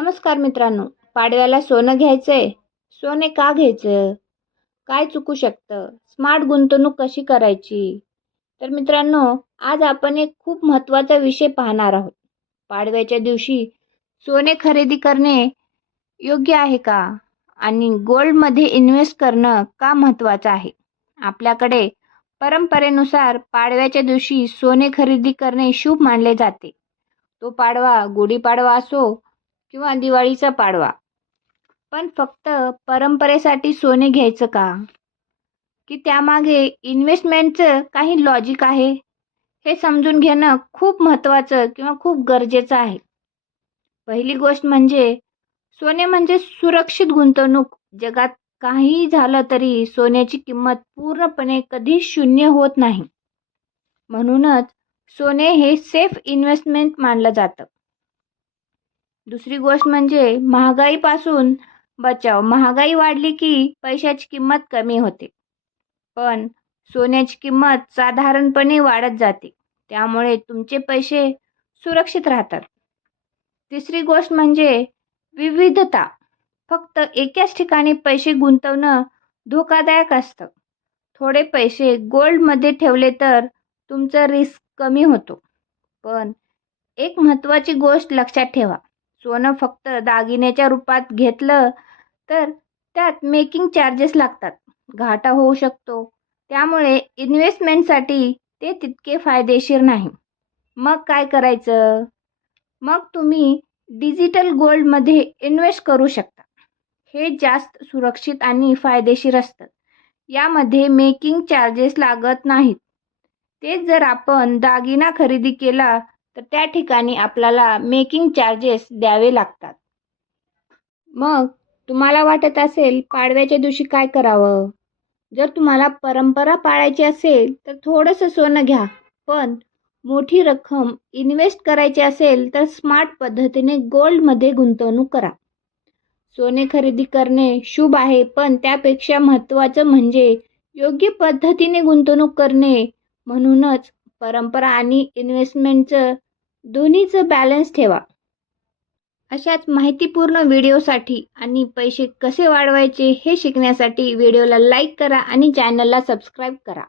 नमस्कार मित्रांनो. पाडव्याला सोनं घ्यायचंय. सोने का घ्यायचं? काय चुकू शकतं? स्मार्ट गुंतवणूक कशी करायची? तर मित्रांनो, आज आपण एक खूप महत्त्वाचा विषय पाहणार आहोत. पाडव्याच्या दिवशी सोने खरेदी करणे योग्य आहे का? आणि गोल्डमध्ये इन्व्हेस्ट करणं का महत्त्वाचं आहे? आपल्याकडे परंपरेनुसार पाडव्याच्या दिवशी सोने खरेदी करणे शुभ मानले जाते. तो पाडवा गुढीपाडवा असो किंवा दिवाळीचा पाडवा. पण फक्त परंपरेसाठी सोने घ्यायचं का? की त्यामागे इन्व्हेस्टमेंटचं काही लॉजिक आहे? हे समजून घेणं खूप महत्त्वाचं किंवा खूप गरजेचं आहे. पहिली गोष्ट म्हणजे सोने म्हणजे सुरक्षित गुंतवणूक. जगात काहीही झालं तरी सोन्याची किंमत पूर्णपणे कधीच शून्य होत नाही. म्हणूनच सोने हे सेफ इन्व्हेस्टमेंट मानलं जातं. दुसरी गोष्ट म्हणजे महागाईपासून बचाव. महागाई वाढली की पैशाची किंमत कमी होते, पण सोन्याची किंमत साधारणपणे वाढत जाते. त्यामुळे तुमचे पैसे सुरक्षित राहतात. तिसरी गोष्ट म्हणजे विविधता. फक्त एकाच ठिकाणी पैसे गुंतवणं धोकादायक असतं. थोडे पैसे गोल्डमध्ये ठेवले तर तुमचा रिस्क कमी होतो. पण एक महत्त्वाची गोष्ट लक्षात ठेवा. सोनं फक्त दागिन्याच्या रूपात घेतलं तर त्यात मेकिंग चार्जेस लागतात. घाटा होऊ शकतो. त्यामुळे इन्व्हेस्टमेंटसाठी ते तितके फायदेशीर नाही. मग काय करायचं? मग तुम्ही डिजिटल गोल्डमध्ये इन्व्हेस्ट करू शकता. हे जास्त सुरक्षित आणि फायदेशीर असतं. यामध्ये मेकिंग चार्जेस लागत नाहीत. तेच जर आपण दागिना खरेदी केला तर त्या ठिकाणी आपल्याला मेकिंग चार्जेस द्यावे लागतात. मग तुम्हाला वाटत असेल पाडव्याच्या दिवशी काय करावं? जर तुम्हाला परंपरा पाळायची असेल तर थोडंसं सोनं घ्या. पण मोठी रक्कम इन्व्हेस्ट करायची असेल तर स्मार्ट पद्धतीने गोल्डमध्ये गुंतवणूक करा. सोने खरेदी करणे शुभ आहे, पण त्यापेक्षा महत्त्वाचं म्हणजे योग्य पद्धतीने गुंतवणूक करणे. म्हणूनच परंपरा आणि इन्व्हेस्टमेंटचं दोन्हीचं बॅलन्स ठेवा. अशाच माहितीपूर्ण व्हिडिओसाठी आणि पैसे कसे वाढवायचे हे शिकण्यासाठी व्हिडिओला लाईक करा आणि चॅनलला सबस्क्राईब करा.